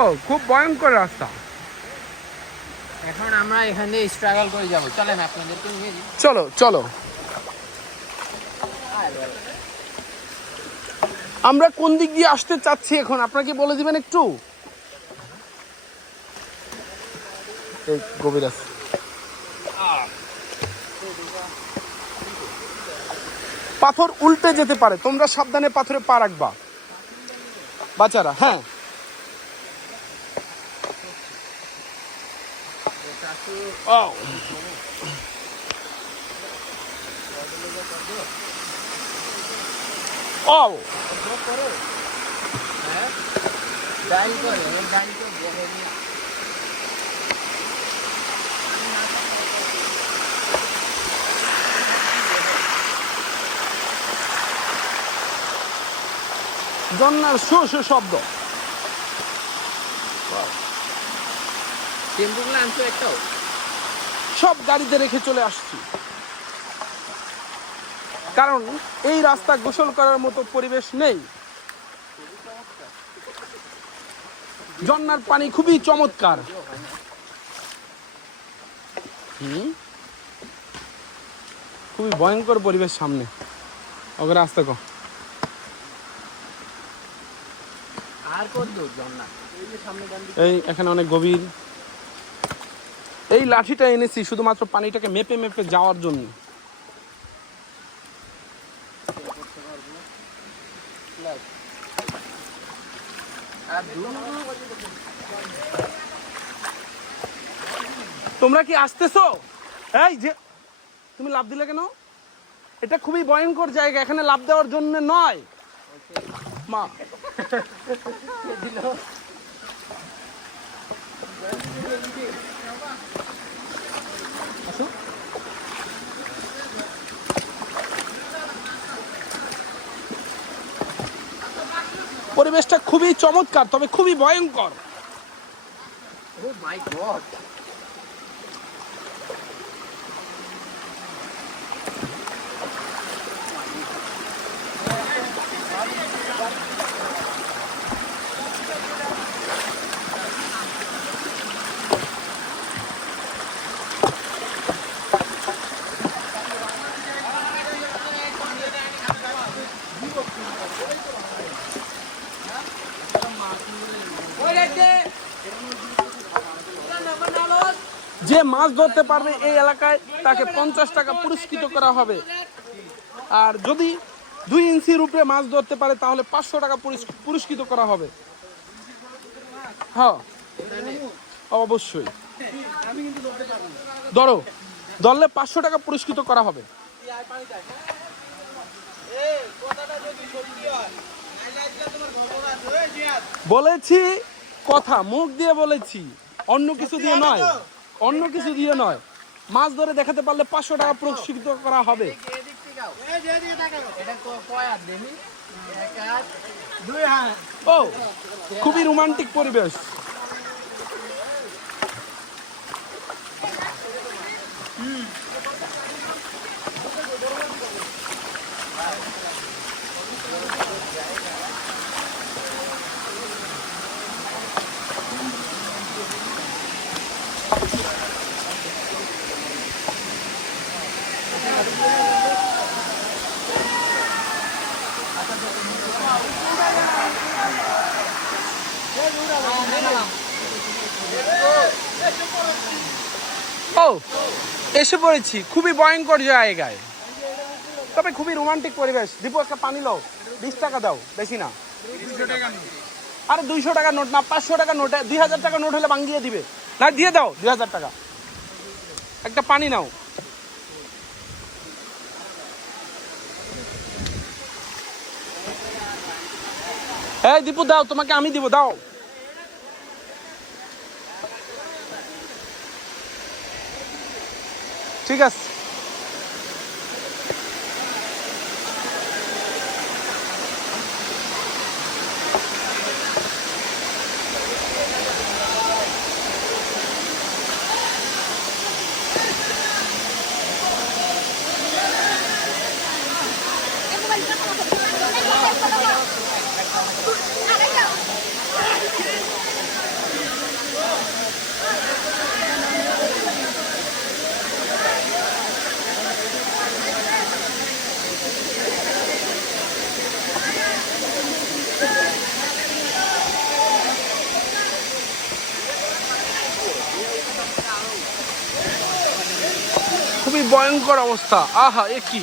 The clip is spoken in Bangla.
ও খুব ভয়ঙ্কর রাস্তা। এখন আমরা এখান দিয়ে স্ট্রাগল করে যাব। চলেন আপনাদেরকে নিয়ে চলো চলো। আমরা কোন দিক দিয়ে আসতে চাচ্ছি এখন? আপনাকে বলে দিবেন একটু? গভীর আছে। পাথর উল্টে যেতে পারে। তোমরা সাবধানে পাথরে পা রাখবা। বাচ্চারা হ্যাঁ। ও। ডাইল করে ডাইল করে। জন্নার শো শো শব্দ। সব গাড়িতে রেখে চলে আসছি। কারণ এই রাস্তা গোসল করার মতো পরিবেশ নেই। জন্নার পানি খুবই চমৎকার? খুবই ভয়ঙ্কর পরিবেশ সামনে। ওকে রাস্তা কো। এই এখানে অনেক গভীর। এই লাঠিটা এনেছি শুধুমাত্র পানিটাকে মেপে মেপে যাওয়ার জন্য। তোমরা কি আসতেছো? এই যে, তুমি লাভ দিলে কেন? এটা খুবই ভয়ঙ্কর জায়গা, এখানে লাভ দেওয়ার জন্য নয়। মা পরিবেশটা খুবই চমৎকার তবে খুবই ভয়ঙ্কর। ও মাই গড যে মাছ ধরতে পারবে এই এলাকায় তাকে পঞ্চাশ টাকা পুরস্কৃত করা হবে। আর যদি দুই ইঞ্চির উপরে মাছ ধরতে পারে, তাহলে পাঁচশো টাকা পুরস্কৃত করা হবে। হ্যাঁ অবশ্যই। ধরো, ধরলে পাঁচশো টাকা পুরস্কৃত করা হবে। বলেছি, কথা, মুখ দিয়ে বলেছি, অন্য কিছু দিয়ে নয়। অন্য কিছু দিয়ে নয়। মাছ ধরে দেখাতে পারলে পাঁচশো টাকা প্রশিক্ষিত করা হবে। ও খুবই রোমান্টিক পরিবেশ। ও এসে পড়েছি। খুবই ভয়ঙ্কর জায়গায়। তবে খুবই রোমান্টিক পরিবেশ। দীপু একটা পানি লও। বিশ টাকা দাও বেশি না। আরে দুইশো টাকা নোট না পাঁচশো টাকা নোট দুই হাজার টাকা নোট হলে ভাঙিয়ে দিবে। না দিয়ে দাও। দুই হাজার টাকা। একটা পানি নাও। এই দীপু দাও তোমাকে আমি দিব দাও। ঠিক আছে। খুবই ভয়ঙ্কর অবস্থা। আহা এ কি?